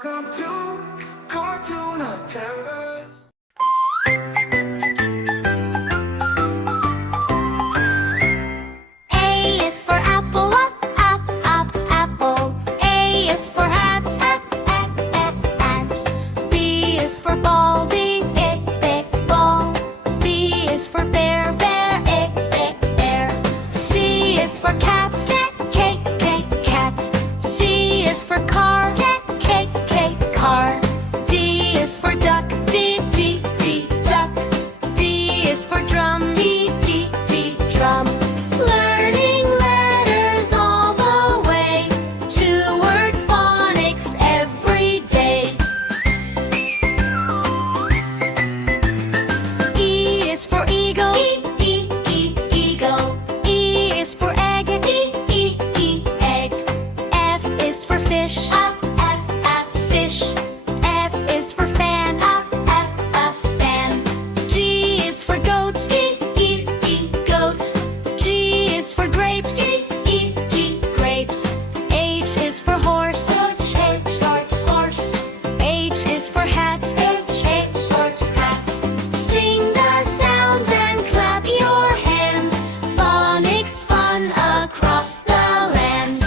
Welcome to Cartoon Terrors. A is for apple, apple. A is for hat, hat. B is for ball, ball. B is for bear, bear. C is for cat, cat. C is for car, car. D is for duck, duck. D is for drum, drum. Learning letters all the way to word phonics every day. E is for eagle, eagle. E is for egg, egg. F is for fish, fish. F is for fan, fan. G is for goat, goat. G is for grapes, grapes. H is for horse, horse. H is for hat, hat. Sing the sounds and clap your hands. Phonics fun across the land.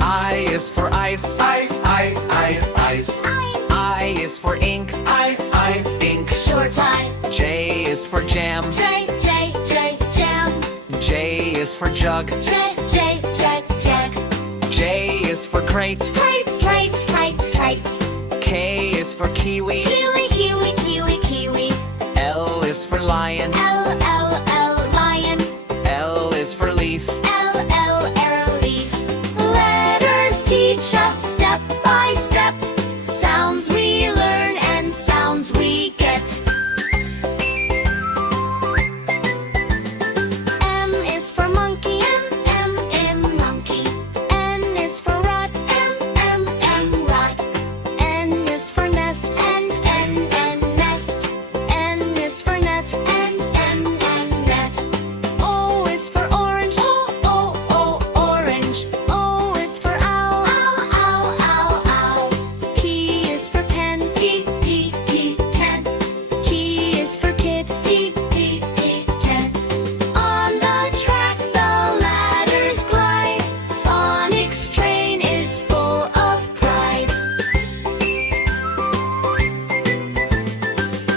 I is for ice, ice. I is for ink, ink. Short I. J is for jam, J, jam. J is for jug, Jug. J is for crate, Kite. K is for kiwi, Kiwi. L is for lion, L, lion. L is for leaf. L, leaf. Letters teach us step by step. Sounds we learn and sounds we get. M is for monkey, M, monkey. N is for rat, M, rat. N is for nest, N, nest. N is for net, N, net. O is for orange, orange. O is for owl, owl. P is for pen, pen. Key is for kid, kid. On the track the ladders glide. Phonics train is full of pride.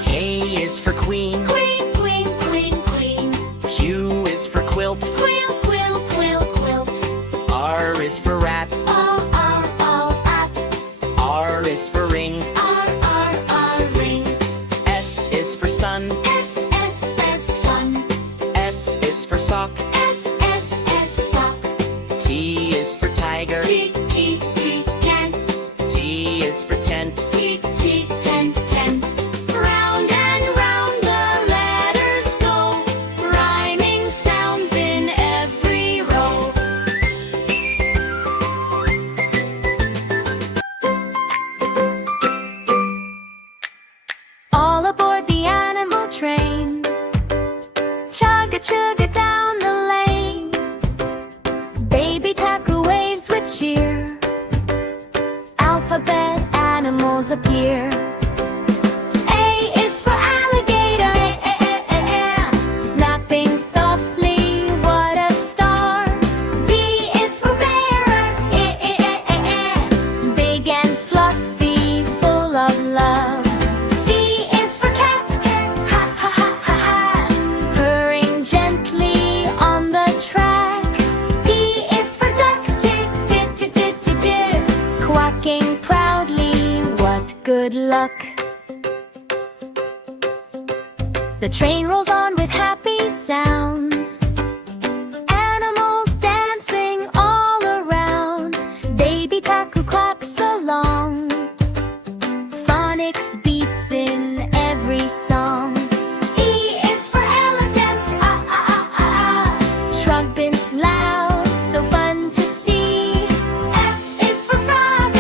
K is for queen, Queen. Q is for quilt, Quilt. R is for rat, At. R is for ring, Ring. S is for sun, S, sun. S is for sock, S, sock. T is for tiger, T, tent. T is for tent. Tent. Round and round the letters go, rhyming sounds in every row. All aboard the animal train, chugga down the lane. Baby tackle waves with cheer, alphabet animals appear. A is for alligator, snapping softly, what a star. B is for bear, big and fluffy, full of love. C is for cat, purring gently on the track. D is for duck, quacking proudly, what good luck. The train rolls on with happy sounds, animals dancing all around. Baby tackle claps along, phonics beats in every song. E is for elephants, trumpets loud, so fun to see. F is for frog,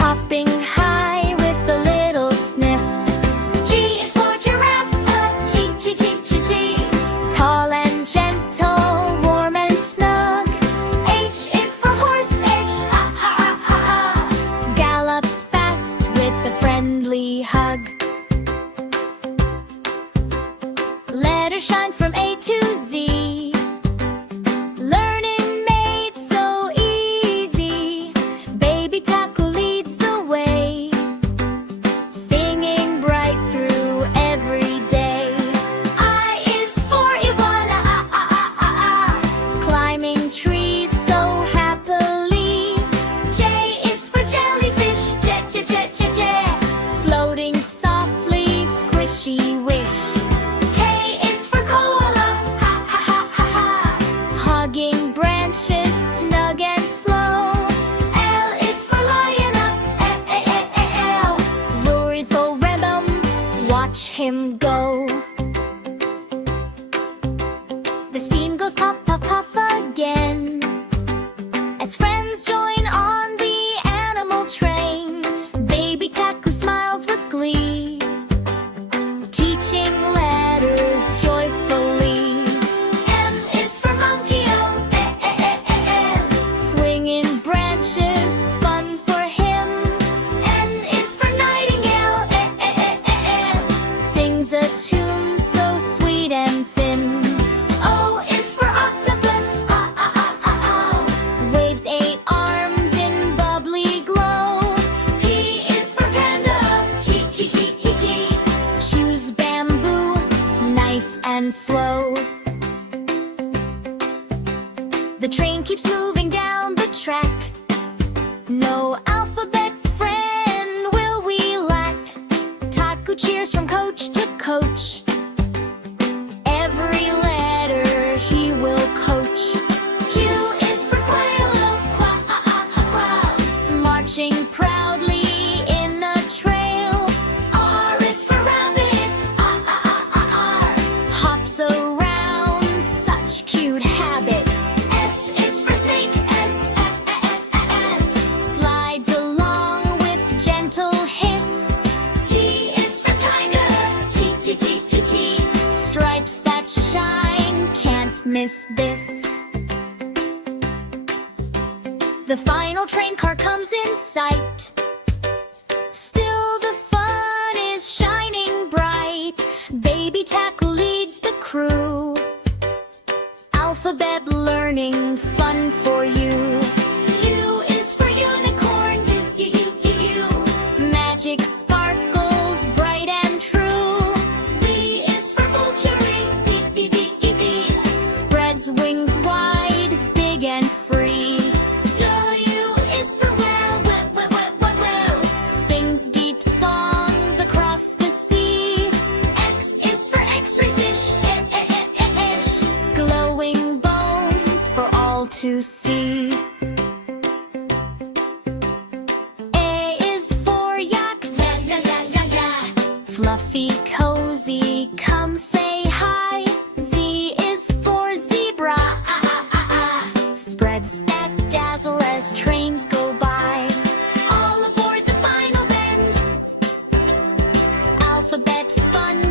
hopping high with a little sniff. G is for giraffe, letters shine from A to Z. Learning made so easy. Baby tackle leads the way, singing bright through every day. I is for iguana, climbing trees so happily. J is for jellyfish, floating softly, squishy wish. K is for koala, hugging branches, snug and slow. L is for lion, roars the rhythm, watch him go. The steam goes puff, puff, puff again, as friends join on the animal train. Baby Taku smiles with glee, teaching letters joyfully. M is for monkey, swinging branches, fun for him. N is for nightingale, sings a tune so sweet and thin. O is for octopus, waves 8 arms in bubbly glow. P is for panda, chews bamboo, nice and slow. The train keeps moving down the track. No alphabet friend will we lack. Taku cheers from coach to coach. Every letter he will coach. Q is for quail, marching proudly in a trail. R is for rabbit, hops around, such cute habit. S is for snake, slides along with gentle hiss. T is for tiger, stripes that shine, can't miss this. The final train car comes in sight. Still the fun is shining bright. Baby Tackle leads the crew. Alphabet learning fun for you. U is for unicorn, magic sparkles bright and true. V is for vulturing, spreads wings wide, big and free. W is for well, sings deep songs across the sea. X is for X-ray fish, glowing bones for all to see. A is for yak, fluffy, cozy, come say hi. Z is for zebra, spreads that dazzle as trains go by. All aboard the final bend, alphabet fun